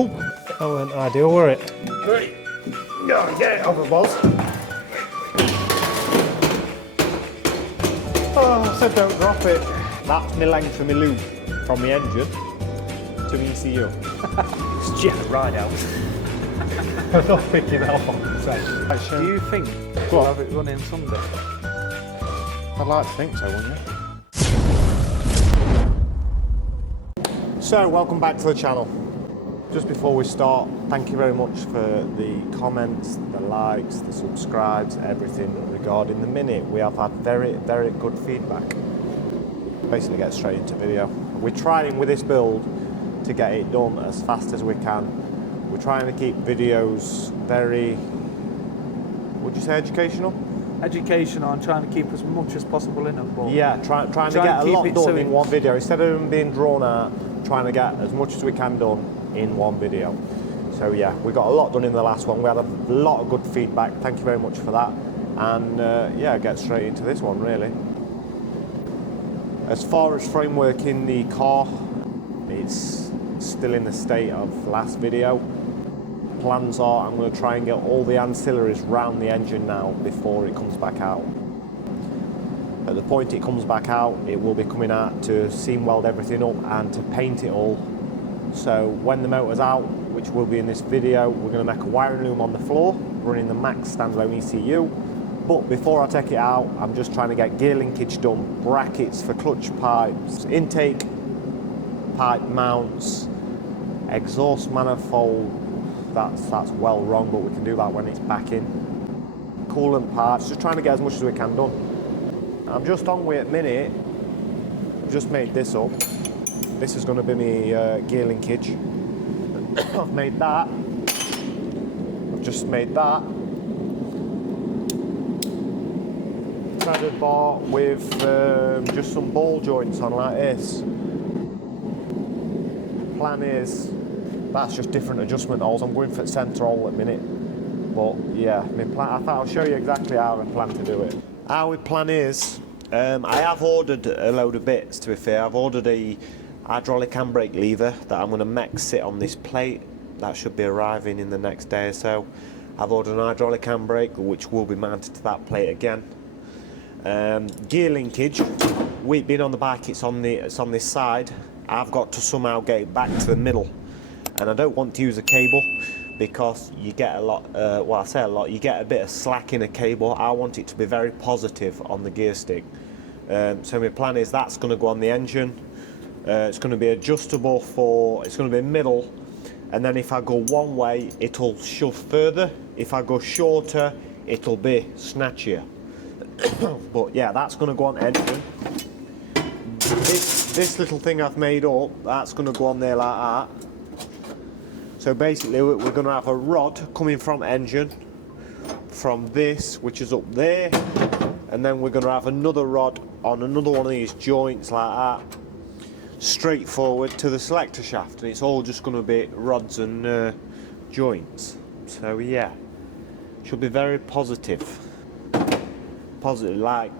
Oh, that weren't ideal, were it? Right. Go and get it over, boss. Oh, I said don't drop it. That's my length of my loop from the engine to the ECU. It's just a ride out. I'm not picking that up on the same. Do you think we'll have it running Sunday? I'd like to think so, wouldn't you? So, welcome back to the channel. Just before we start, thank you very much for the comments, the likes, the subscribes, everything regarding the Mini. We have had very, very good feedback. Basically, get straight into video. We're trying with this build to get it done as fast as we can. We're trying to keep videos very, would you say educational? Educational and trying to keep as much as possible in them. But Yeah, trying to get a lot done in one video. Instead of them being drawn out, trying to get as much as we can done in one video. So yeah, we got a lot done in the last one. We had a lot of good feedback. Thank you very much for that. And yeah, get straight into this one really. As far as framework in the car, it's still in the state of last video. Plans are I'm going to try and get all the ancillaries round the engine now before it comes back out. At the point it comes back out, it will be coming out to seam weld everything up and to paint it all. So when the motor's out, which will be in this video, we're going to make a wiring loom on the floor, running the Max standalone ECU. But before I take it out, I'm just trying to get gear linkage done, brackets for clutch pipes, intake pipe mounts, exhaust manifold. That's well wrong, but we can do that when it's back in. Coolant parts, just trying to get as much as we can done. I'm just on way at minute. I've just made this up. This is going to be my gear linkage. I've made that. I've just made that. Threaded bar with just some ball joints on like this. Plan is, that's just different adjustment holes. I'm going for centre hole at the minute. But yeah, my plan, I thought I'll show you exactly how I plan to do it. Our plan is, I have ordered a load of bits to be fair. I've ordered a hydraulic handbrake lever that I'm going to mech sit on this plate. That should be arriving in the next day or so. I've ordered an hydraulic handbrake which will be mounted to that plate again. Gear linkage, weight being on the bike, it's on this side. I've got to somehow get it back to the middle, and I don't want to use a cable because you get a lot, well I say a lot, you get a bit of slack in a cable. I want it to be very positive on the gear stick. So my plan is that's going to go on the engine. It's going to be adjustable for, it's going to be middle, and then if I go one way it'll shove further, if I go shorter it'll be snatchier. But yeah, that's going to go on engine. This little thing I've made up, that's going to go on there like that. So basically we're going to have a rod coming from engine, from this, which is up there, and then we're going to have another rod on another one of these joints like that, straight forward to the selector shaft, and it's all just going to be rods and joints. So yeah, should be very positive. Positive, like,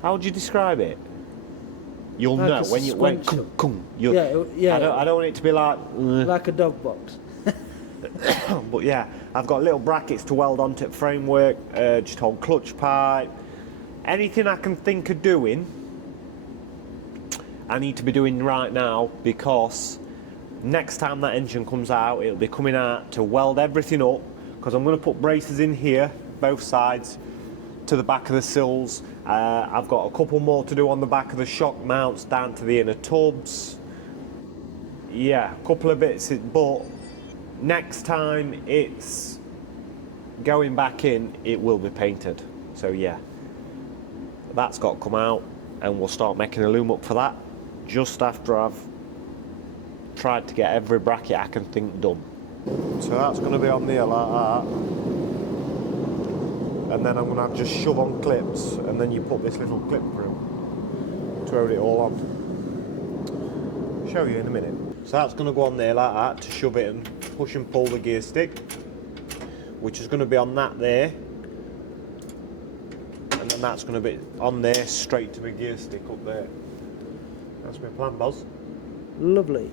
how would you describe it? You'll know when you went. Yeah. I don't want it to be like a dog box. But yeah, I've got little brackets to weld onto the framework, just hold clutch pipe, anything I can think of doing. I need to be doing right now, because next time that engine comes out, it'll be coming out to weld everything up, because I'm going to put braces in here, both sides, to the back of the sills. I've got a couple more to do on the back of the shock mounts down to the inner tubs. Yeah, a couple of bits, but next time it's going back in, it will be painted. So yeah, that's got to come out, and we'll start making a loom up for that just after I've tried to get every bracket I can think done. So that's going to be on there like that, and then I'm going to have just shove on clips, and then you put this little clip through to hold it all on. Show you in a minute. So that's going to go on there like that to shove it and push and pull the gear stick, which is going to be on that there, and then that's going to be on there straight to the gear stick up there. That's my plan, Boz. Lovely.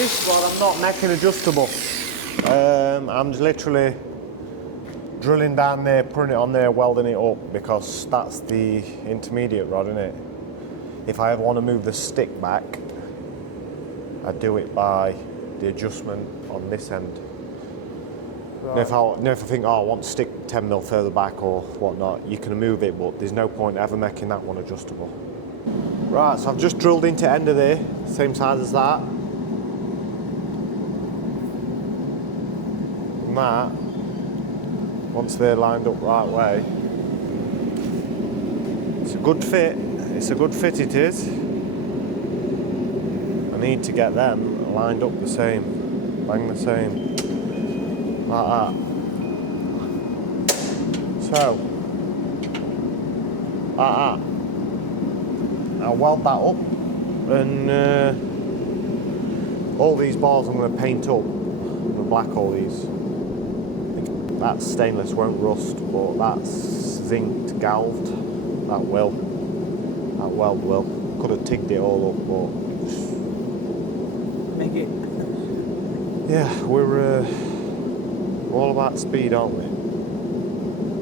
This one I'm not making adjustable. I'm just literally drilling down there, putting it on there, welding it up, because that's the intermediate rod, isn't it? If I ever want to move the stick back, I do it by the adjustment on this end. Right. If I think, oh, I want to stick 10mm further back or whatnot, you can move it, but there's no point ever making that one adjustable. Right, so I've just drilled into end of there, same size as that. And that, once they're lined up right way, it's a good fit. It's a good fit, it is. I need to get them lined up the same, bang the same, like that. So, like that. I'll weld that up, and all these bars I'm going to paint up. I'm going to black all these. That stainless won't rust, but that's zinced, galved. That will. That weld will. Could have tigged it all up, but make it. Yeah, we're all about speed, aren't we?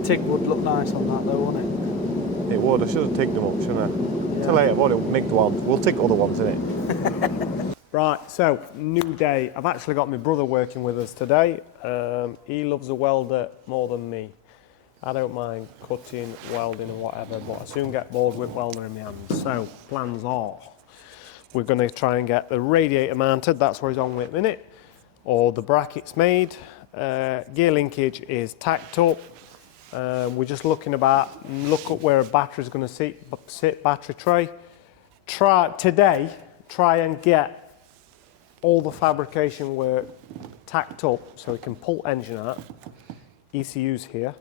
Tig would look nice on that though, wouldn't it? It would. I should have tigged them up, shouldn't I? Yeah. Till later, we'll make one. We'll tick other ones, innit? Right, so new day. I've actually got my brother working with us today. He loves a welder more than me. I don't mind cutting, welding and whatever, but I soon get bored with welder in my hands. So plans are, we're going to try and get the radiator mounted. That's where he's on with at the minute, or the brackets made. Gear linkage is tacked up. We're just looking up where a battery's going to sit, battery tray. Try and get all the fabrication work tacked up so we can pull engine out. ECU's here,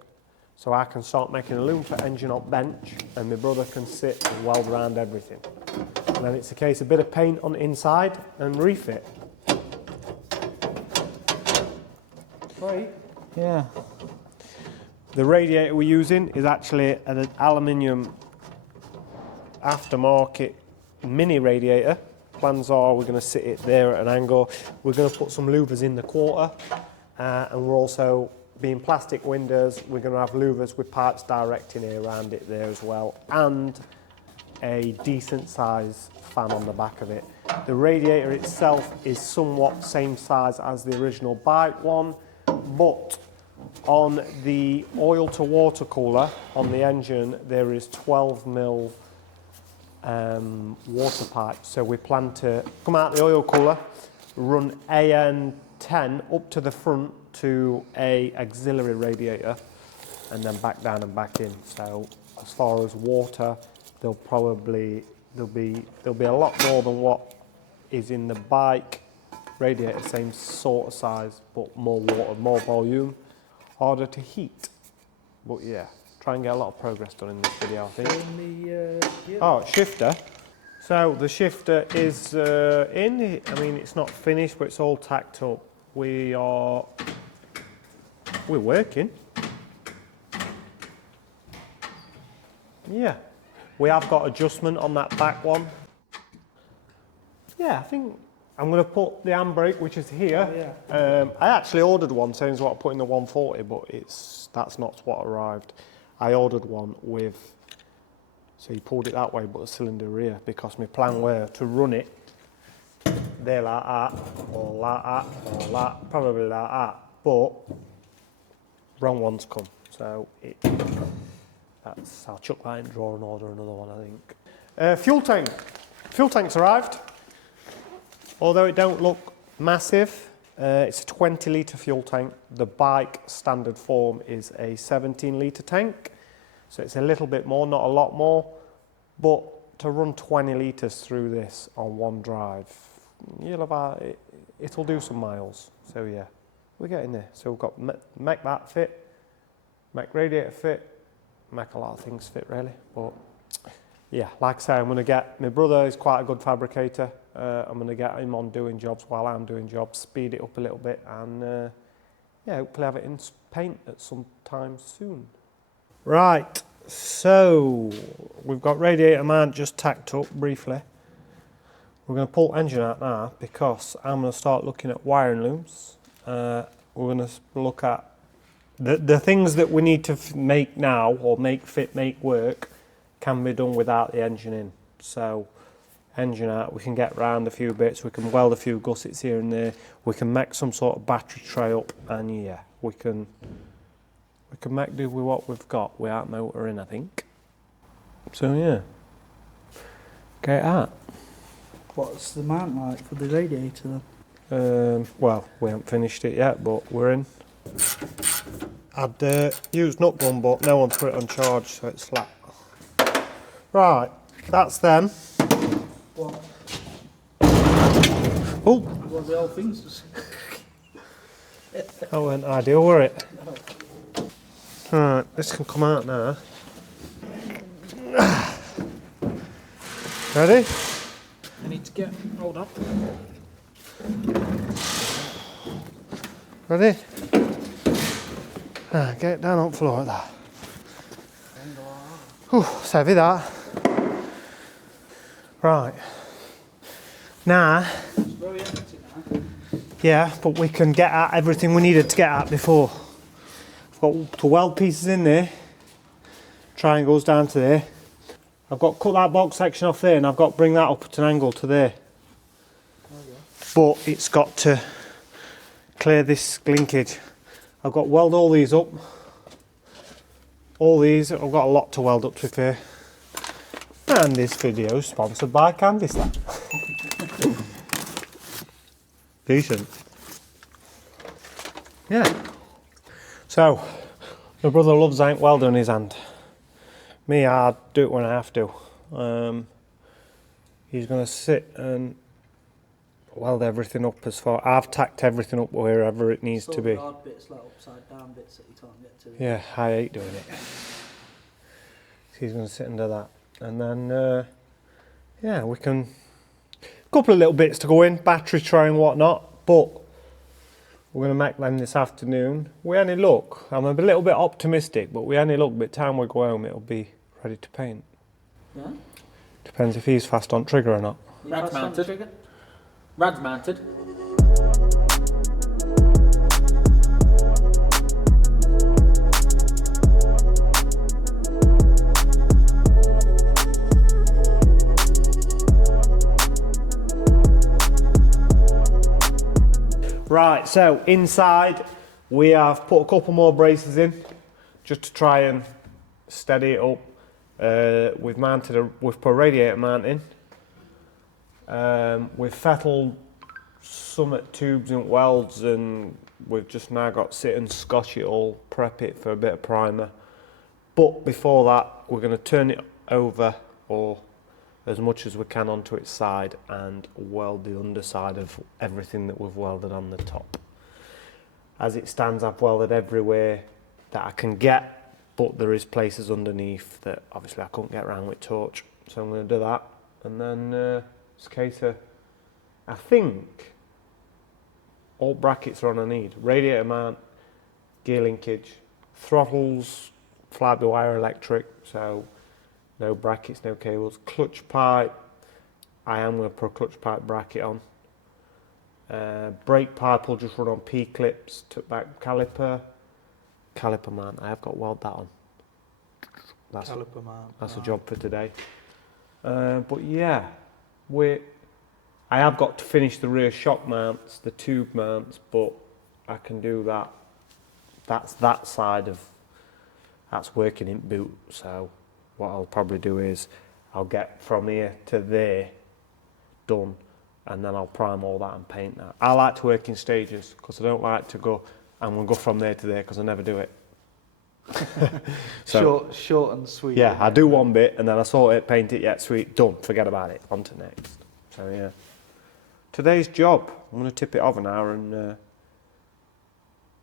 so I can start making a loom for engine up bench, and my brother can sit and weld around everything. And then it's a case of a bit of paint on the inside and refit. Right? Yeah. The radiator we're using is actually an aluminium aftermarket mini radiator. Plans are we're going to sit it there at an angle. We're going to put some louvers in the quarter, and we're also, being plastic windows, we're going to have louvers with parts directing around it there as well, and a decent size fan on the back of it. The radiator itself is somewhat same size as the original bike one, but on the oil to water cooler on the engine there is 12mm water pipe, so we plan to come out the oil cooler, run AN10 up to the front to a auxiliary radiator, and then back down and back in. So as far as water, there'll be a lot more than what is in the bike radiator, same sort of size, but more water, more volume, harder to heat. But yeah, try and get a lot of progress done in this video, I think. Yeah. Oh, shifter. So the shifter is in. I mean, it's not finished, but it's all tacked up. We're working. Yeah, we have got adjustment on that back one. Yeah, I think I'm going to put the handbrake, which is here. Oh, yeah. I actually ordered one, same as what I put in the 140, but that's not what arrived. I ordered one with, so you pulled it that way, but the cylinder rear, because my plan were to run it there like that, or like that, or like, probably like that, but wrong one's come, so I'll chuck that in drawer and order another one, I think. Fuel tank. Fuel tank's arrived. Although it don't look massive, it's a 20 litre fuel tank. The bike standard form is a 17 litre tank, so it's a little bit more, not a lot more, but to run 20 litres through this on one drive, it'll do some miles. So yeah, we're getting there. So we've got make that fit, make radiator fit, make a lot of things fit really. But yeah, like I say, I'm going to get, my brother is quite a good fabricator. I'm going to get him on doing jobs while I'm doing jobs, speed it up a little bit, and yeah, hopefully have it in paint at some time soon. Right, so we've got radiator mount just tacked up briefly. We're going to pull the engine out now because I'm going to start looking at wiring looms. We're going to look at the things that we need to make now, or make fit, make work, can be done without the engine in. So engine out, we can get round a few bits, we can weld a few gussets here and there, we can make some sort of battery tray up, and yeah, we can make do with what we've got without motor in, I think. So yeah, get out. What's the mount like for the radiator then? Well, we haven't finished it yet, but we're in. I'd used nut gun, but no one's put it on charge, so it's flat. Right, that's them. What? Oh! Well, the old things just... That weren't ideal, were it? Right, this can come out now. Ready? I need to get... Hold on. Ready? Ah, get it down on the floor like that. It's heavy that. Right. Now, It's very empty now. yeah, but we can get at everything we needed to get at before. I've got to weld pieces in there, triangles down to there. I've got to cut that box section off there, and I've got to bring that up at an angle to there. Oh, yeah. But it's got to clear this linkage. I've got to weld all these up. All these, I've got a lot to weld up to here. And this video is sponsored by Candy Slap. Decent. Yeah. So, my brother loves ink welder in his hand. Me, I do it when I have to. He's going to sit and weld everything up as far. I've tacked everything up wherever it needs to be. The hard bits, like upside down bits that you can't get to. Yeah, I hate doing it. So he's going to sit under that. And then, yeah, we can... A couple of little bits to go in, battery tray and whatnot, but we're going to make them this afternoon. We only look, I'm a little bit optimistic, but we only look, by the time we go home, it'll be ready to paint. Yeah? Depends if he's fast on trigger or not. Rad's mounted. Rad's mounted. Right, so inside we have put a couple more braces in just to try and steady it up. We've put a radiator mount in. We've fettled some tubes and welds, and we've just now got to sit and scotch it all, prep it for a bit of primer. But before that, we're going to turn it over, or as much as we can, onto its side and weld the underside of everything that we've welded on the top. As it stands, I've welded everywhere that I can get, but there is places underneath that obviously I couldn't get around with torch, so I'm going to do that. And then it's a case of, I think all brackets are on I need. Radiator mount, gear linkage, throttles, fly-by-wire electric, so no brackets, no cables. Clutch pipe, I am going to put a clutch pipe bracket on. Brake pipe will just run on P-clips. Took back caliper mount, I have got to weld that on. That's Caliper mount. That's a job for today. But yeah, I have got to finish the rear shock mounts, the tube mounts, but I can do that. That's that side of, that's working in boot, so what I'll probably do is I'll get from here to there done, and then I'll prime all that and paint that. I like to work in stages because I don't like to go, I'm going to go from there to there, because I never do it. So, short and sweet. yeah, I do one bit and then I sort it, paint it, yeah, sweet, done, forget about it, on to next. So yeah, today's job, I'm going to tip it over now and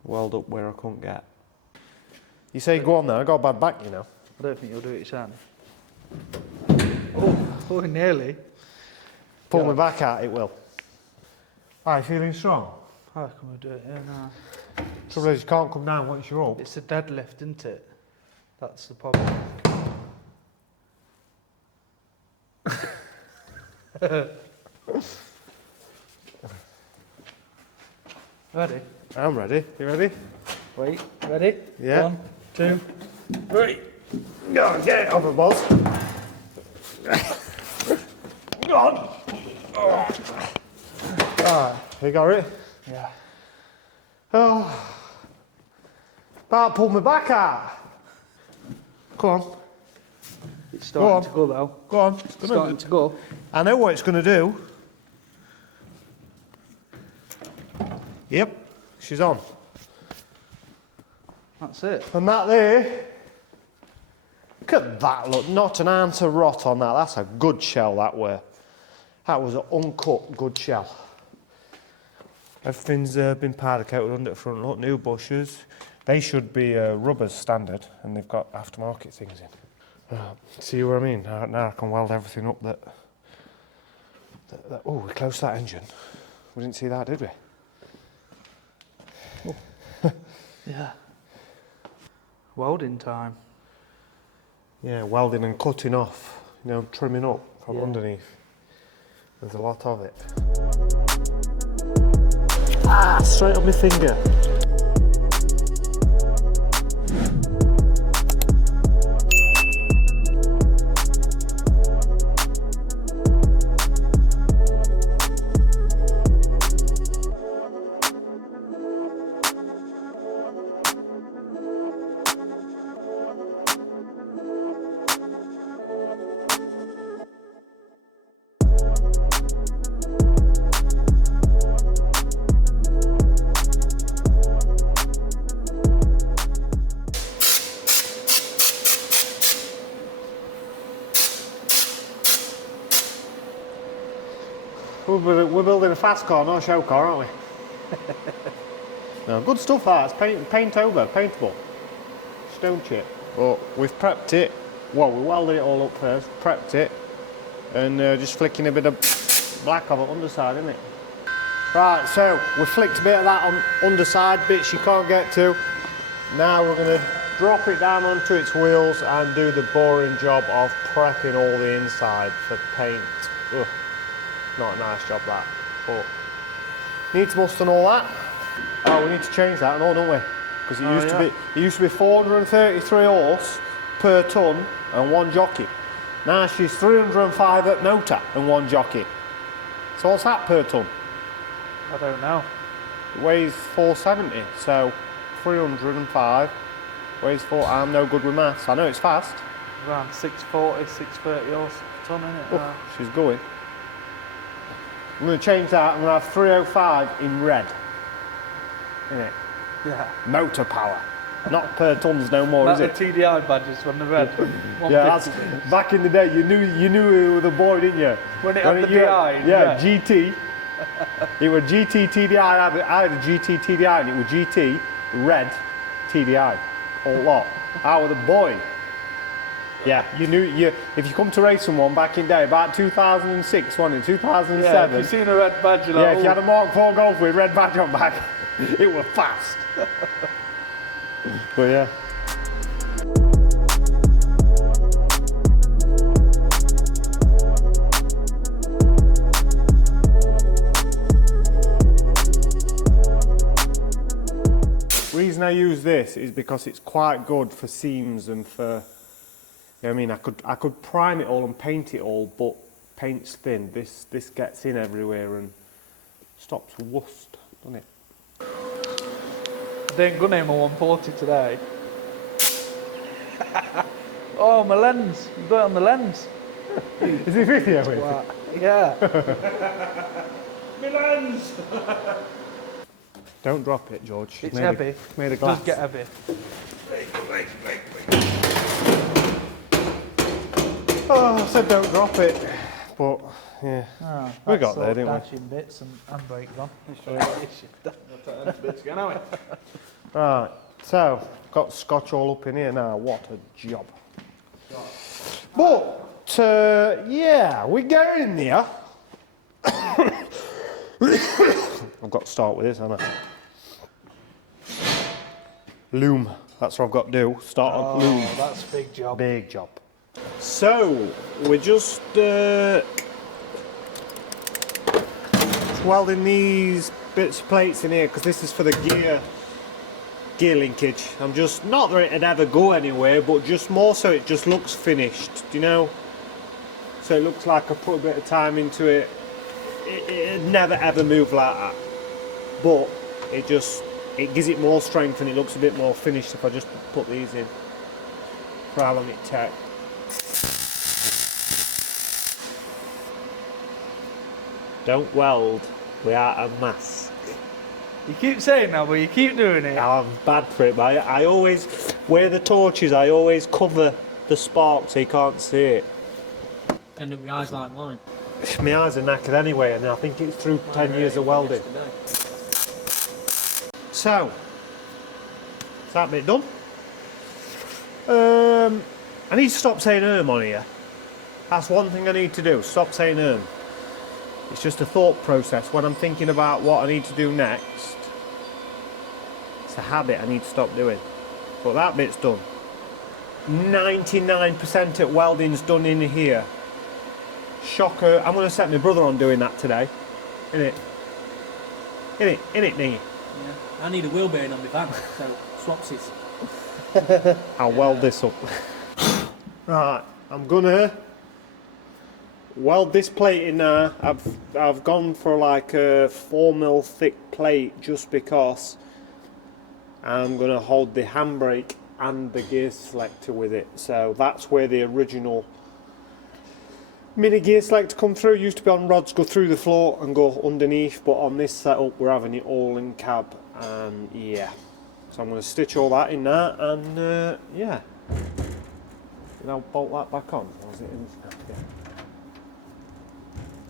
weld up where I couldn't get. You say go on there, I got a bad back, you know. I don't think you'll do it, Shan. Oh, nearly. Pull my back out, it will. Are you feeling strong? How can we do it here now? Trouble is you can't come down once you're up. It's a deadlift, isn't it? That's the problem. Ready? I'm ready. You ready? Wait, ready? Yeah. 1, 2, 3. Go on, get it over, boss. Go on. Alright, you got it? Yeah. Oh. About pull my back out. Come on. It's starting to go though. Go on. It's starting to go. I know what it's going to do. Yep, she's on. That's it. And that there, look at that, look, not an ounce of rot on that. That's a good shell, that were. That was an uncut good shell. Everything's been powder coated under the front, look, new bushes. They should be rubber standard, and they've got aftermarket things in. See what I mean? Now I can weld everything up that oh, we closed that engine. We didn't see that, did we? Yeah. Welding time. Yeah, welding and cutting off, you know, trimming up from underneath. There's a lot of it. Ah, straight on my finger. We're building a fast car, not a show car, aren't we? No, good stuff that. It's paint over, paintable. Stone chip. But we've prepped it. Well, we welded it all up first, prepped it, and just flicking a bit of black on the underside, isn't it? Right, so we flicked a bit of that on underside, bits you can't get to. Now we're going to drop it down onto its wheels and do the boring job of prepping all the inside for paint. Ugh. Not a nice job that, but needs must and all that. Oh, we need to change that and all, don't we? Because it used to be 433 horse per tonne and 1 jockey. Now she's 305 at motor and 1 jockey. So what's that per tonne? I don't know. It weighs 470, so 305 weighs 4. I'm no good with maths. I know it's fast. Around 640, 630 horse per tonne, isn't it? Oh, she's going. I'm going to change that. I'm going to have 305 in red. Innit? Yeah. Motor power. Not per tonnes no more, Like is the it? TDI badges when they're red. Yeah, that's, back in the day, you knew the boy, didn't you? When it had the DI. Yeah, GT. It was GT TDI. I had a GT TDI, and it was GT red TDI. Whole lot. I was the boy. Yeah, you knew. If you come to race someone back in the day, about 2006, wasn't it? 2007. Yeah, if you've seen a red badge, you're like, yeah, if you had a Mark IV Golf with red badge on back, it was fast. But yeah. The reason I use this is because it's quite good for seams and for, you know what I mean, I could prime it all and paint it all, but paint's thin. This gets in everywhere and stops rust, doesn't it? I ain't gonna aim a 140 today. Oh, my lens. You got it on the lens. Is it video with? Wow. Yeah. My lens! Don't drop it, George. It's heavy. Made of It glass. does get heavy. Oh, I said don't drop it, but yeah, Oh, we got there, didn't we? Dashing bits and handbrake on. Right, so got scotch all up in here now. What a job! But yeah, we're getting there. I've got to start with this, haven't I? Loom. That's what I've got to do. Start on loom. That's a big job. Big job. So we're just welding these bits of plates in here because this is for the gear linkage. I'm just, not that it'd ever go anywhere, but just more so it just looks finished, do you know? So it looks like I put a bit of time into it. It'd never ever move like that, but it gives it more strength and it looks a bit more finished if I just put these in for how long it takes. Don't weld without a mask. You keep saying that, but you keep doing it. I'm bad for it, but I always, where the torch is, I always cover the spark so you can't see it. End up with your eyes like mine. My eyes are knackered anyway, and I think it's through 10 years of welding. So, is that bit done? I need to stop saying on here. That's one thing I need to do, stop saying It's just a thought process. When I'm thinking about what I need to do next, it's a habit I need to stop doing. But that bit's done. 99% of welding's done in here. Shocker. I'm going to set my brother on doing that today. Innit, Dingy? Yeah. I need a wheel bearing on my van, so swapsies. I'll weld this up. Right, I'm gonna weld this plate in there. I've gone for like a 4mm thick plate just because I'm gonna hold the handbrake and the gear selector with it. So that's where the original mini gear selector come through. Used to be on rods, go through the floor and go underneath, but on this setup we're having it all in cab, and yeah. So I'm going to stitch all that in there, and yeah. Did I bolt that back on? Or was it in?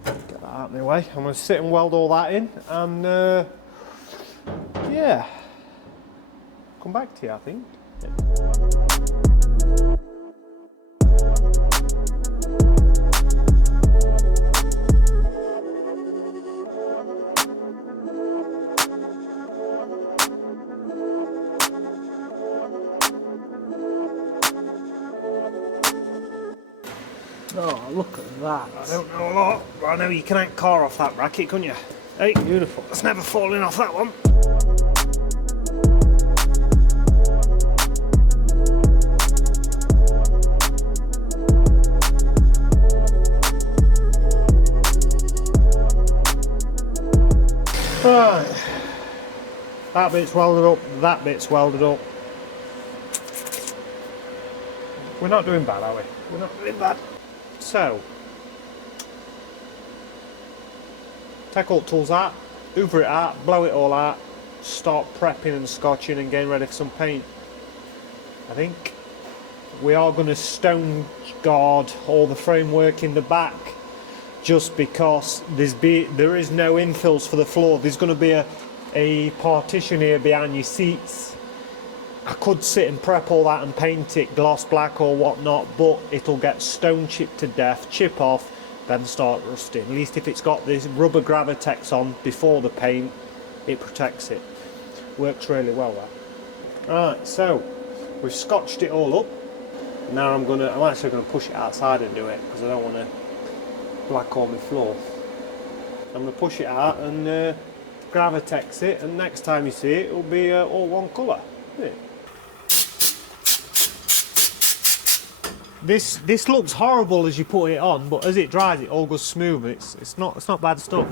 Yeah. Get that out of my way. I'm going to sit and weld all that in, and yeah. Come back to you, I think. Oh, look at that. I don't know a lot, but I know you can hang car off that bracket, couldn't you? Hey, beautiful. It's never falling off that one. Right. That bit's welded up, that bit's welded up. We're not doing bad, are we? We're not doing bad. So, take all the tools out, hoover it out, blow it all out, start prepping and scotching and getting ready for some paint. I think we are going to stone guard all the framework in the back just because there is no infills for the floor. There's going to be a partition here behind your seats. I could sit and prep all that and paint it gloss black or whatnot, but it'll get stone chipped to death, chip off, then start rusting. At least if it's got this rubber Gravitex on before the paint, it protects it. Works really well, that. Right, so we've scotched it all up. Now I'm actually gonna push it outside and do it because I don't want to black all my floor. I'm gonna push it out and Gravitex it, and next time you see it, it'll be all one colour. Isn't it? This looks horrible as you put it on, but as it dries, it all goes smooth. It's not bad stuff.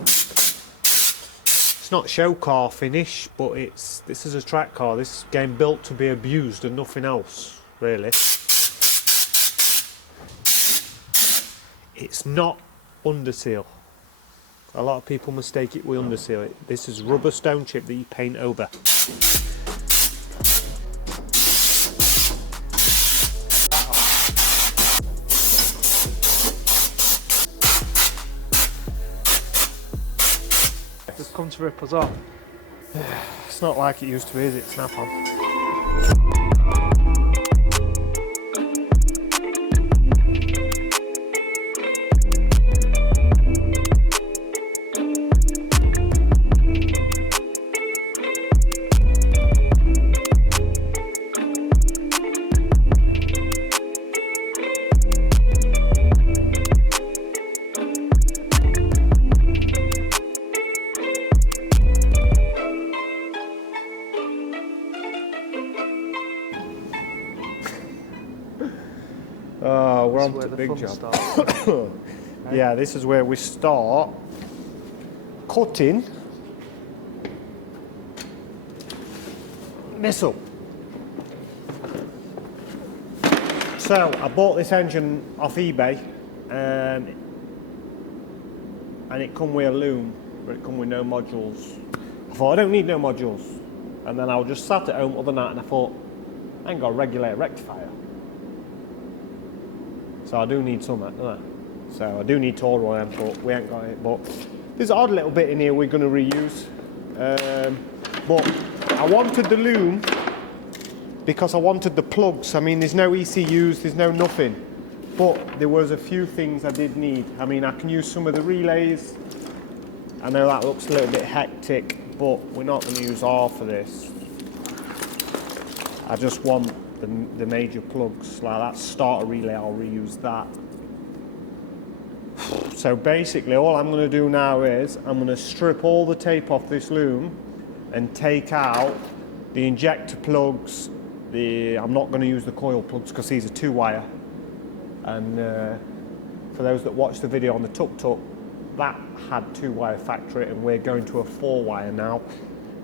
It's not show car finish, but this is a track car. This is game built to be abused and nothing else, really. It's not underseal. A lot of people mistake it with underseal. This is rubber stone chip that you paint over. Just come to rip us off. It's not like it used to be, is it? Snap on. on where to the big fun job. starts. Yeah, this is where we start cutting this up. So I bought this engine off eBay, and it come with a loom, but it come with no modules. I thought I don't need no modules, and then I was just sat at home the other night and I thought I ain't got a regulator rectifier, so I do need some, don't I? So I do need to order one, but we ain't got it. But there's an odd little bit in here we're going to reuse. But I wanted the loom because I wanted the plugs. I mean, there's no ECUs, there's no nothing. But there was a few things I did need. I mean, I can use some of the relays. I know that looks a little bit hectic, but we're not going to use half of this. I just want the major plugs. Like that starter relay, I'll reuse that. So basically all I'm going to do now is I'm going to strip all the tape off this loom and take out the injector plugs. I'm not going to use the coil plugs because these are 2-wire, and for those that watched the video on the tuk-tuk, that had 2-wire factory, and we're going to a 4-wire now,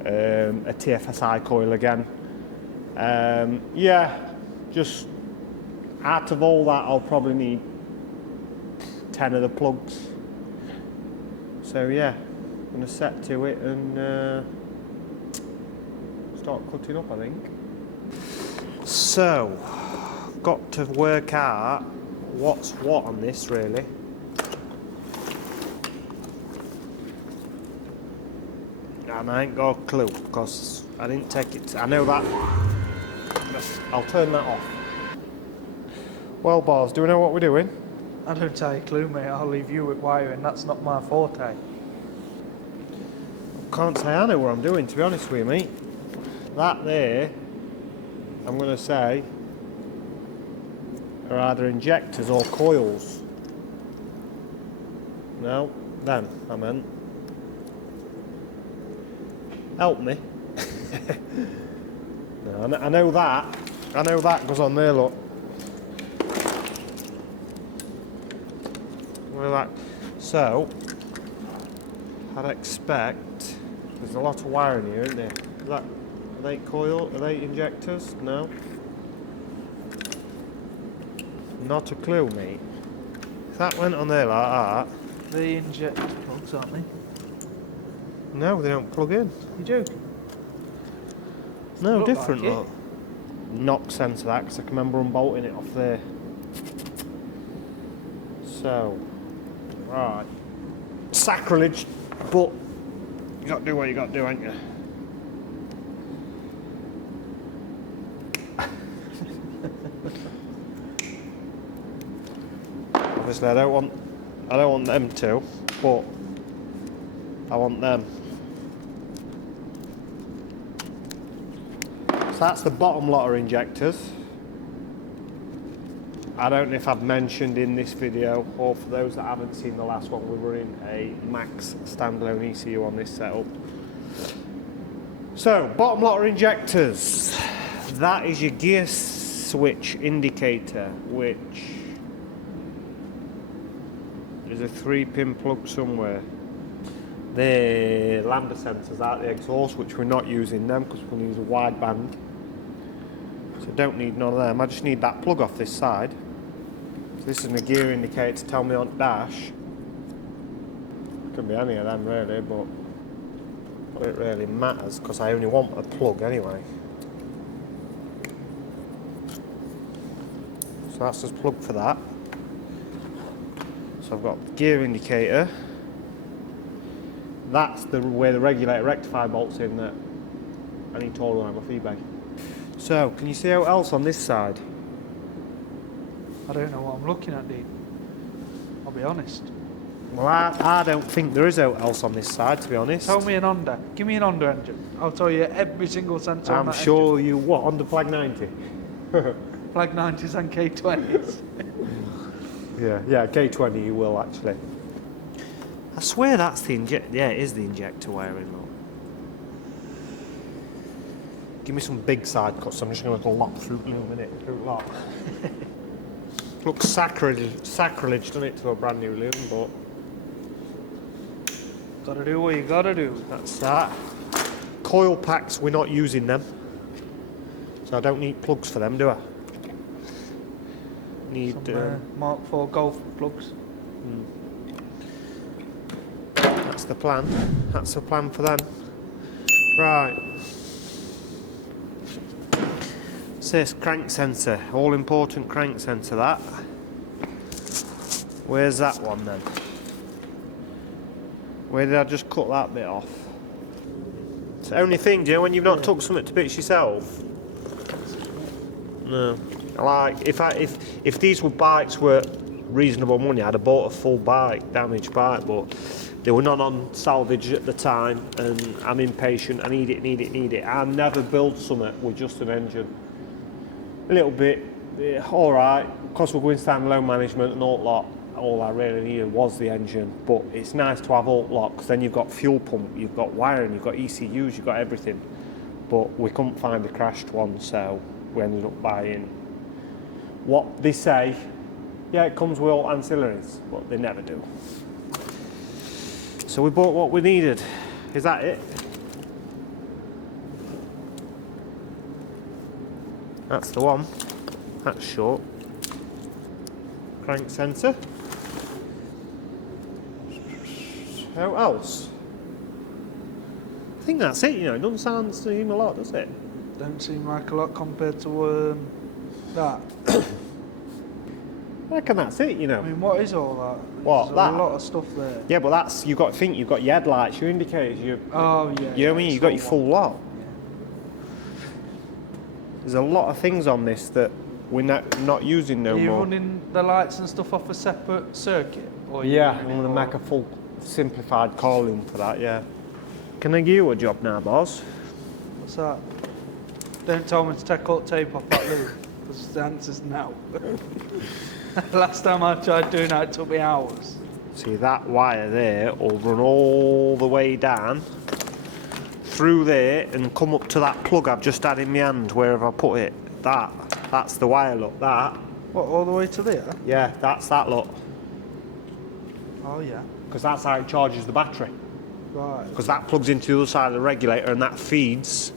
a TFSI coil again. Yeah, just out of all that I'll probably need 10 of the plugs. So yeah, I'm going to set to it and start cutting up, I think. So, got to work out what's what on this really. And I ain't got a clue because I didn't take it. I know that. I'll turn that off. Well, Bars, do we know what we're doing? I don't have a clue, mate. I'll leave you with wiring. That's not my forte. Can't say I know what I'm doing, to be honest with you, mate. That there, I'm going to say, are either injectors or coils. No, them, I meant. Help me. No, I know that. I know that goes on there, look. That. So, I'd expect there's a lot of wire in here, isn't there? Are they coil? Are they injectors? No. Not a clue, mate. If that went on there like that. They inject plugs, aren't they? No, they don't plug in. You joke? No, Look different. like it. Look. Knock sense of that because I can remember unbolting it off there. So. Right, sacrilege, but you got to do what you got to do, ain't you? Obviously, I don't want them to, but I want them. So that's the bottom lot of injectors. I don't know if I've mentioned in this video, or for those that haven't seen the last one, we're running a Max standalone ECU on this setup. So, bottom lot of injectors. That is your gear switch indicator, which is a 3-pin plug somewhere. The lambda sensors out the exhaust, which we're not using them because we're going to use a wideband. So don't need none of them. I just need that plug off this side. So this is my gear indicator to tell me on dash. Could be any of them really, but it really matters because I only want a plug anyway. So that's just plug for that. So I've got the gear indicator. That's where the regulator rectifier bolts in that I need to order one off eBay. So, can you see how else on this side? I don't know what I'm looking at, dude. I'll be honest. Well, I don't think there is out else on this side, to be honest. Tell me an Honda. Give me an Honda engine. I'll tell you every single sensor on I'm that sure you what on the Flag 90. engine. Flag 90s and K20s. Yeah, K20 you will actually. I swear that's the injector. Yeah, it is the injector wiring. Look. Give me some big side cuts. I'm just going to lock through in a minute. Look, Looks sacrilege, doesn't it, to a brand new loom, but Gotta do what you gotta do. that's that. Coil packs, we're not using them. So I don't need plugs for them, do I? Need Some Mark IV golf plugs. That's the plan. That's the plan for them. Right. What's this? Crank sensor. All important crank sensor, that. Where's that one then? Where did I just cut that bit off? It's the only thing, do you know, when you've not took something to bits yourself? No. Like, if these were bikes were reasonable money, I'd have bought a full bike, damaged bike, but they were not on salvage at the time, and I'm impatient. I need it. I never build something with just an engine. A little bit, all right, because we're going standalone management and all I really needed was the engine, but it's nice to have alt locks. Then you've got fuel pump, you've got wiring, you've got ECUs, you've got everything. But we couldn't find the crashed one, so we ended up buying what they say. Yeah, it comes with all ancillaries, but they never do. So we bought what we needed. Is that it? That's the one. That's short. Crank sensor. How else? I think that's it, you know. It doesn't seem a lot, does it? Don't seem like a lot compared to that. I reckon that's it, you know. I mean, what is all that? What, There's that? a lot of stuff there. Yeah, but that's, you've got to think, you've got your headlights, your indicators, your... Oh, yeah. You know what I mean? You've got your full lot. Yeah. There's a lot of things on this that we're not using no Are you more. running the lights and stuff off a separate circuit? Or Yeah, I'm going to make a full simplified calling for that, yeah. Can I give you a job now, boss? What's that? Don't tell me to take all the tape off that loop, because the answer's no. Last time I tried doing that, it took me hours. See, that wire there will run all the way down through there and come up to that plug I've just had in my hand, wherever I put it. That's the wire, look, that. What, all the way to there? Yeah, that's that, look. Oh, yeah. Because that's how it charges the battery. Right. Because that plugs into the other side of the regulator and that feeds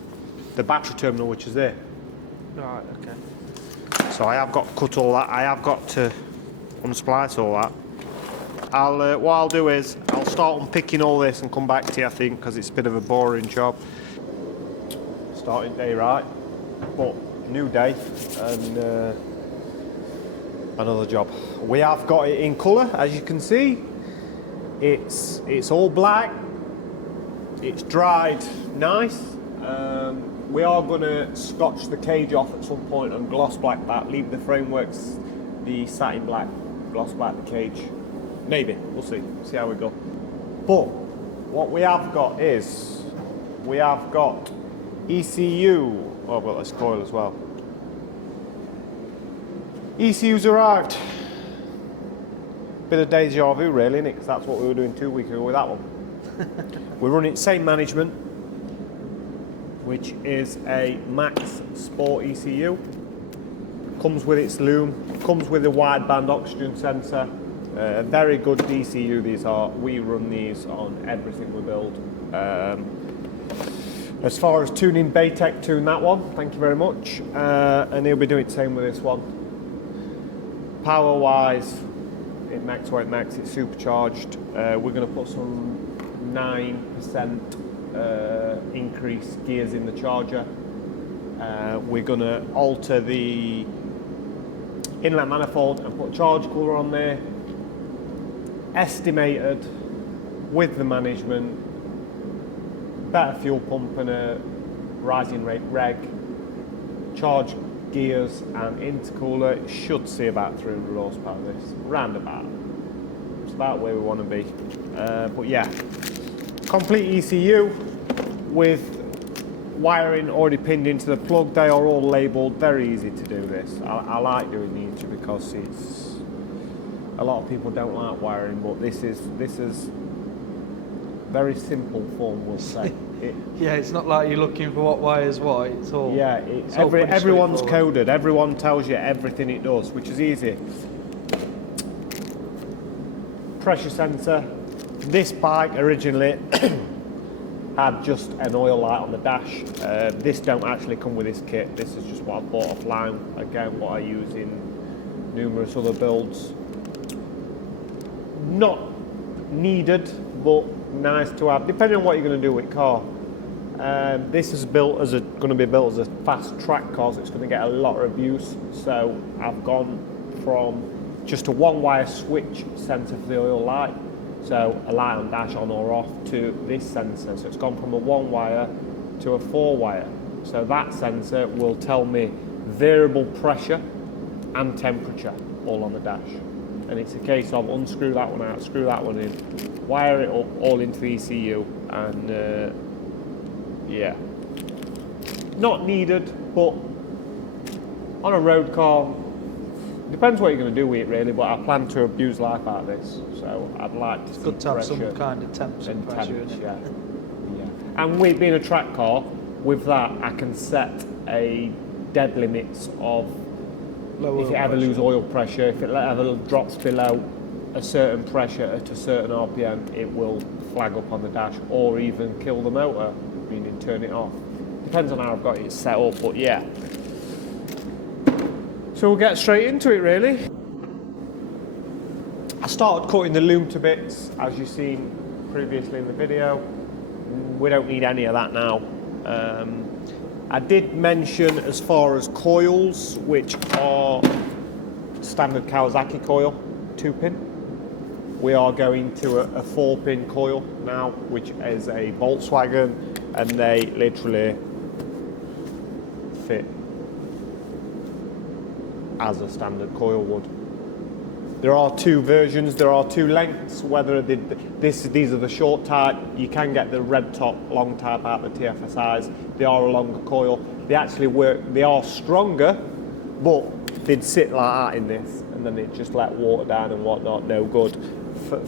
the battery terminal, which is there. Right, okay. So I have got to cut all that. I have got to unsplice all that. What I'll do is I'll start unpicking all this and come back to you, I think, because it's a bit of a boring job. Starting day right, but new day and another job. We have got it in colour, as you can see. It's all black. It's dried nice. We are going to scotch the cage off at some point and gloss black that, leave the frameworks the satin black, gloss black the cage. Maybe, we'll see how we go. But what we have got is, we have got ECU, oh, I've got this coil as well. ECU's arrived. Bit of deja vu really, innit? Because that's what we were doing 2 weeks ago with that one. We're running same management, which is a MaxxECU Sport ECU. Comes with its loom, comes with a wideband oxygen sensor. Very good ECU these are. We run these on everything we build. As far as tuning, Baytech tune that one, thank you very much. And he'll be doing the same with this one. Power wise, it max where it max, it's supercharged. We're going to put some 9% increase gears in the charger. We're going to alter the inlet manifold and put a charge cooler on there. Estimated with the management, better fuel pump and a rising rate reg, charge gears and intercooler. It should see about 300 horsepower this, roundabout. It's about where we want to be. But yeah, complete ECU with wiring already pinned into the plug. They are all labelled, very easy to do this. I like doing these because it's, a lot of people don't like wiring, but this is very simple form, we'll say. Yeah, it's not like you're looking for what wire's what, it's all... Yeah, it's all everyone's straightforward. coded, everyone tells you everything it does, which is easy. pressure sensor. This bike originally had just an oil light on the dash. This don't actually come with this kit. This is just what I bought offline. Again, what I use in numerous other builds. Not needed, but nice to have, depending on what you're going to do with car. This is built as going to be built as a fast track car, so it's going to get a lot of abuse. So I've gone from just a one-wire switch sensor for the oil light, so a light on dash on or off, to this sensor. So it's gone from a one-wire to a four-wire. So that sensor will tell me variable pressure and temperature all on the dash. And it's a case of unscrew that one out, screw that one in, wire it up all into the ECU, and yeah, not needed, but on a road car, depends what you're going to do with it really, but I plan to abuse life out of this, so I'd like to see Good to have some pressure kind of temps and pressure, temps, isn't yeah. it? Yeah. And with being a track car, with that I can set a dead limits of Low if oil it ever pressure. lose oil pressure, if it ever drops below a certain pressure at a certain RPM, it will flag up on the dash or even kill the motor, meaning turn it off. Depends on how I've got it set up, but yeah. So we'll get straight into it really. I started cutting the loom to bits, as you've seen previously in the video. We don't need any of that now. I did mention as far as coils, which are standard Kawasaki coil, 2-pin. We are going to a 4-pin coil now, which is a Volkswagen, and they literally fit as a standard coil would. There are two versions, there are two lengths, whether these are the short type. You can get the red top long type out of the TFSIs. They are a longer coil. They actually work, they are stronger, but they'd sit like that in this, and then it just let water down and whatnot, no good.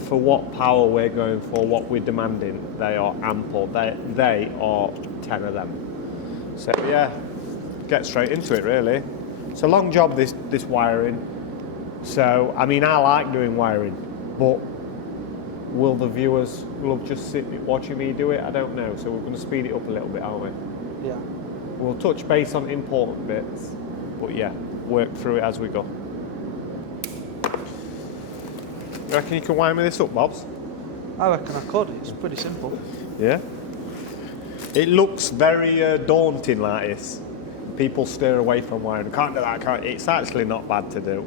For what power we're going for, what we're demanding, they are ample. They are 10 of them. So yeah, get straight into it really. It's a long job, this wiring. So, I mean, I like doing wiring, but will the viewers love just sitting watching me do it? I don't know. So we're going to speed it up a little bit, aren't we? Yeah. We'll touch base on important bits, but yeah, work through it as we go. You reckon you can wire me this up, Bobs? I reckon I could. It's pretty simple. Yeah. It looks very daunting like this. People steer away from wiring. Can't do that. Can't. It's actually not bad to do.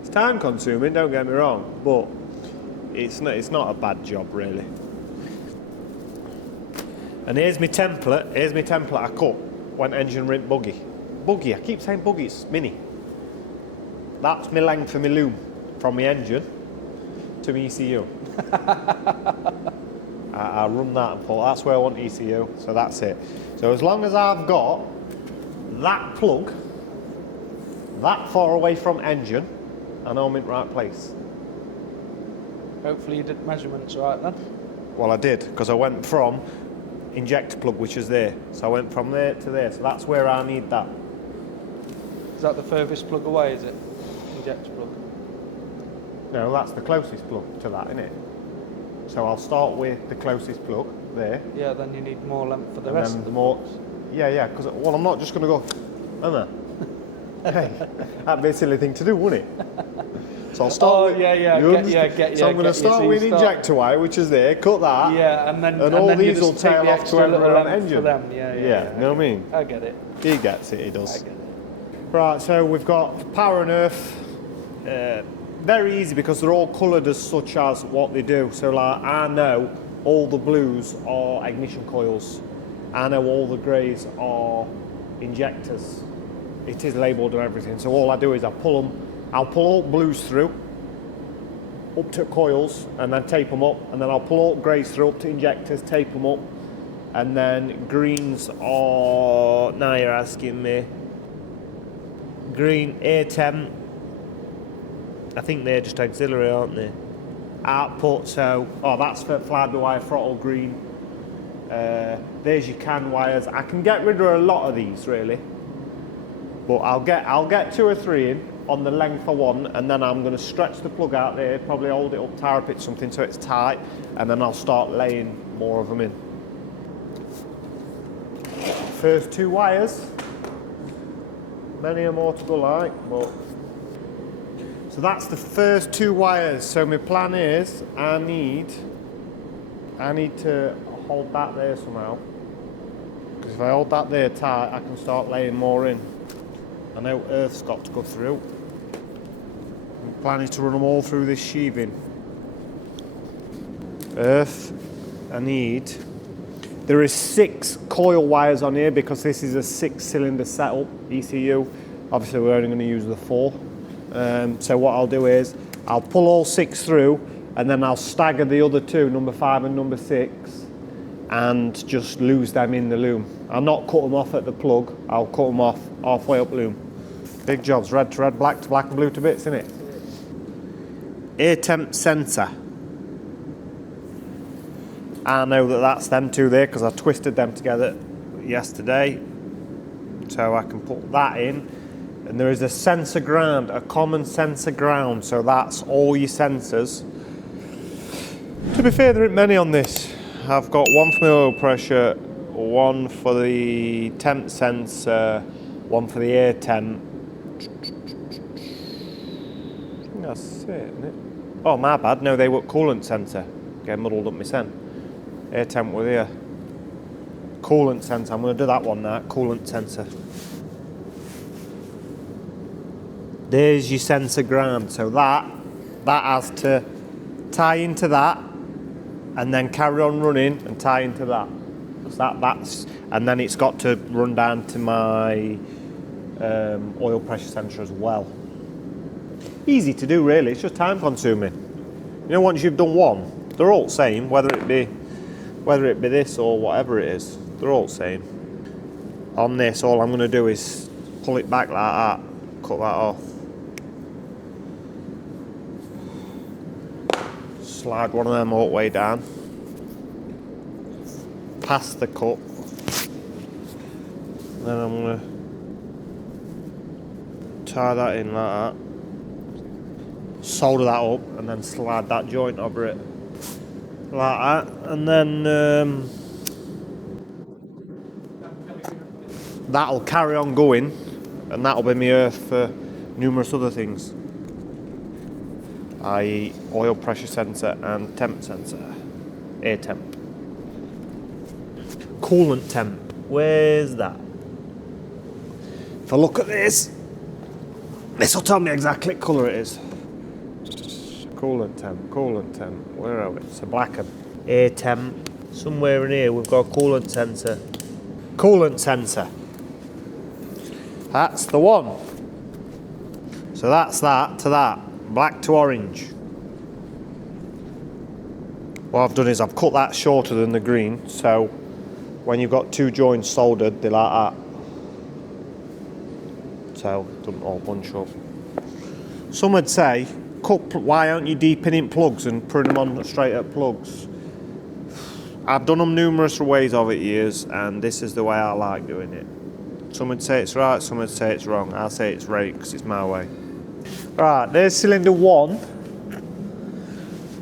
It's time consuming, don't get me wrong, but it's not a bad job really. And here's my template. Here's my template I cut when engine rip buggy. Buggy, I keep saying buggy, it's mini. That's my length for my loom, from my engine to my ECU. I run that and pull, that's where I want ECU, so that's it. So as long as I've got that plug that far away from engine, I know I'm in the right place. Hopefully you did measurements right then. Well, I did, because I went from injector plug, which is there. So I went from there to there, so that's where I need that. Is that the furthest plug away, is it? Injector plug. No, that's the closest plug to that, isn't it? So I'll start with the closest plug there. Yeah, then you need more length for the And rest then of the more. plugs. Yeah, because, well, I'm not just going to go, am I? Hey, that'd be a silly thing to do, wouldn't it? So I'll start with... So I'm going to start with injector wire, which is there, cut that. Yeah, and then all then you these will just take tail the off to extra little everywhere on length engine. for them. Yeah, You know what I mean? I get it. He gets it, he does. I get it. Right, so we've got power and earth. Very easy because they're all coloured as such as what they do. So like, I know all the blues are ignition coils. I know all the greys are injectors. It is labelled and everything. So all I do is I'll pull all blues through, up to coils, and then tape them up. And then I'll pull all greys through up to injectors, tape them up. And then greens are, now you're asking me, green A10, I think they're just auxiliary, aren't they? Output, so, that's for fly-by-wire throttle green. There's your CAN wires. I can get rid of a lot of these really, but I'll get 2 or 3 in, on the length I want, and then I'm going to stretch the plug out there, probably hold it up, tie up it something so it's tight, and then I'll start laying more of them in. First 2 wires, many more to go like, but... So that's the first 2 wires. So my plan is, I need to hold that there somehow. Because if I hold that there tight, I can start laying more in. I know earth's got to go through. My plan is to run them all through this sheathing. Earth, I need... There is 6 coil wires on here because this is a 6-cylinder setup, ECU. Obviously we're only going to use the 4. So what I'll do is, I'll pull all 6 through, and then I'll stagger the other 2, number 5 and number 6, and just lose them in the loom. I'll not cut them off at the plug, I'll cut them off halfway up loom. Big jobs, red to red, black to black and blue to bits, innit? Air temp sensor. I know that that's them 2 there because I twisted them together yesterday. So I can put that in. And there is a sensor ground, a common sensor ground, so that's all your sensors. To be fair, there aren't many on this. I've got 1 for my oil pressure, 1 for the temp sensor, 1 for the air temp. I think that's it, isn't it? Oh, my bad, no, they were coolant sensor. Getting muddled up my sen. Air temp with here. Coolant sensor, I'm going to do that one now, coolant sensor. There's your sensor ground, so that has to tie into that and then carry on running and tie into that. That's and then it's got to run down to my oil pressure sensor as well. Easy to do really, it's just time consuming. You know, once you've done one, they're all the same, whether it be this or whatever it is, they're all the same. On this, all I'm going to do is pull it back like that, cut that off. Slide one of them all the way down, past the cut, then I'm going to tie that in like that, solder that up, and then slide that joint over it like that, and then that'll carry on going, and that'll be my earth for numerous other things, i.e. oil pressure sensor and temp sensor, air temp. Coolant temp, where's that? If I look at this will tell me exactly what colour it is. Coolant temp, where are we? It's a black one. Air temp, somewhere in here we've got a coolant sensor. Coolant sensor. That's the one. So that's that to that. Black to orange. What I've done is I've cut that shorter than the green, so when you've got 2 joints soldered, they're like that. So it doesn't all bunch up. Some would say, why aren't you deeping in plugs and putting them on straight at plugs? I've done them numerous ways over the years, and this is the way I like doing it. Some would say it's right, some would say it's wrong. I'll say it's right because it's my way. Right, there's cylinder 1.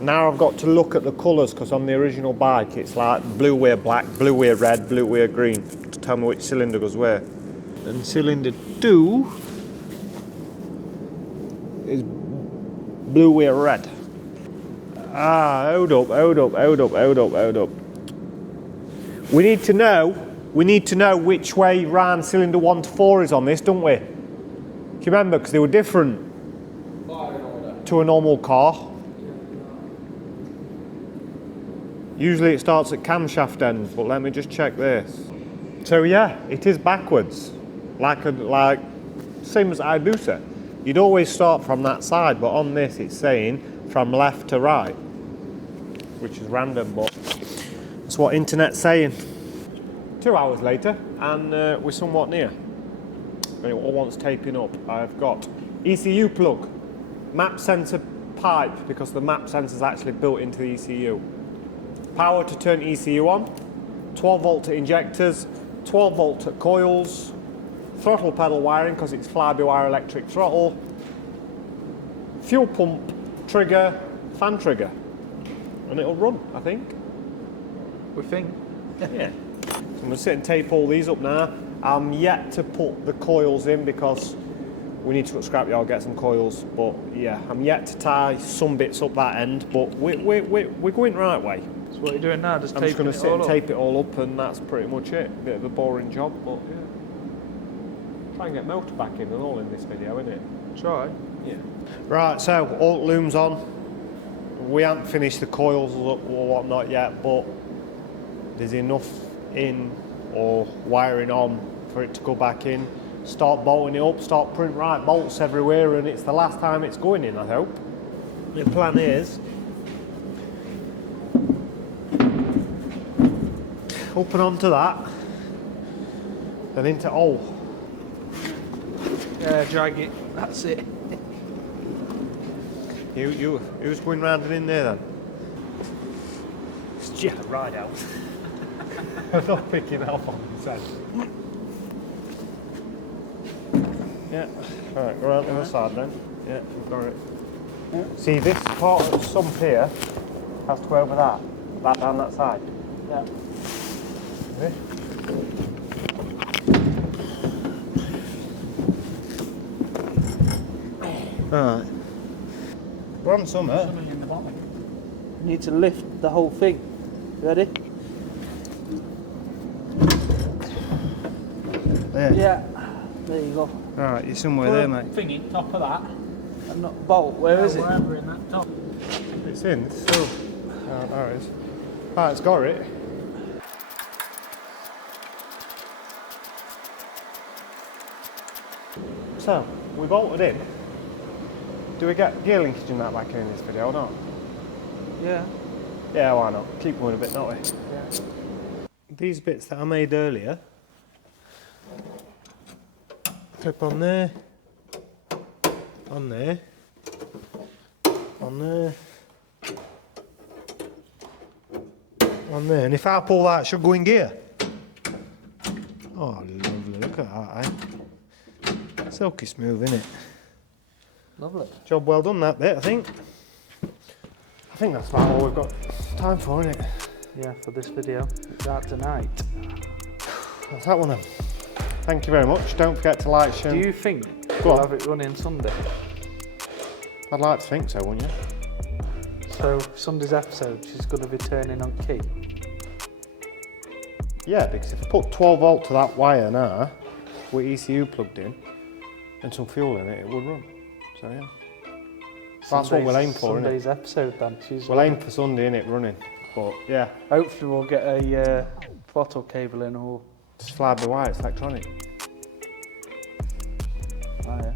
Now I've got to look at the colours because on the original bike it's like blue where black, blue where red, blue where green to tell me which cylinder goes where. And cylinder 2 is blue where red. Hold up. We need to know which way ran cylinder 1 to 4 is on this, don't we? Do you remember? Because they were different to a normal car. Usually it starts at camshaft ends, but let me just check this. So yeah, it is backwards, like same as Ibiza. You'd always start from that side, but on this it's saying from left to right, which is random, but that's what internet's saying. 2 hours later, and we're somewhat near. But it all wants taping up. I've got ECU plug, map sensor pipe, because the map sensor is actually built into the ECU. Power to turn ECU on, 12 volt to injectors, 12 volt to coils, throttle pedal wiring because it's fly-by-wire electric throttle, fuel pump, trigger, fan trigger, and it'll run, I think. We think. Yeah. So I'm going to sit and tape all these up now. I'm yet to put the coils in because we need to go to scrapyard, get some coils, but yeah, I'm yet to tie some bits up that end, but we're going the right way. So what are you doing now? I'm just going to sit and tape it all up, and that's pretty much it. Bit of a boring job, but yeah. Try and get motor back in and all in this video, innit? Try. Yeah. Right, so all looms on. We haven't finished the coils or whatnot yet, but there's enough in or wiring on for it to go back in. Start bolting it up, start putting right bolts everywhere, and it's the last time it's going in, I hope. The plan is up and onto that, then into Yeah, drag it. That's it. Who's going round and in there then? It's just a ride out. I'm not picking up on his head. Yeah, alright, go around the other side then. Yeah, we've got it. Yeah. See, this part of the sump here has to go over that down that side. Yeah. See? Alright. We're on summer. Something in the bottom. You need to lift the whole thing. Ready? There. Yeah. There you go. Alright, you're somewhere there, mate. Thingy, top of that. And not bolt. Where is it? Wherever in that top. It's in, it's still. Oh, there it is. Right, it's got it. So, we bolted in. Do we get gear linkage in that back in this video or not? Yeah. Yeah, why not? Keep going a bit, don't we? Yeah. These bits that I made earlier, clip on there, on there, on there, on there, and if I pull that, it should go in gear. Oh, lovely, look at that, eh? Silky smooth, innit? Lovely. Job well done, that bit, I think. I think that's about all we've got time for, isn't it? Yeah, for this video. It's out tonight. That's that one then. Thank you very much. Don't forget to like, share. Do you think Go we'll on. have it running Sunday? I'd like to think so, wouldn't you? So Sunday's episode, she's going to be turning on key. Yeah, because if I put 12 volt to that wire now, with ECU plugged in, and some fuel in it, it would run. So yeah. That's what we'll aim for, innit? Sunday's episode then. We'll aim for Sunday, innit, running. But yeah, Hopefully we'll get a throttle cable in or... just fly by wire, it's electronic. Oh yeah.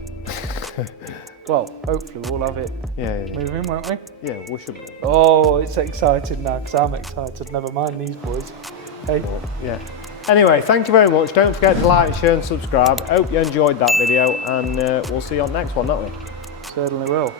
Well, hopefully we'll have it Yeah. moving, won't we? Yeah, we should be. Oh, it's exciting now because I'm excited. Never mind these boys. Hey. But, yeah. Anyway, thank you very much. Don't forget to like, share and subscribe. Hope you enjoyed that video, and we'll see you on the next one, don't we? Certainly will.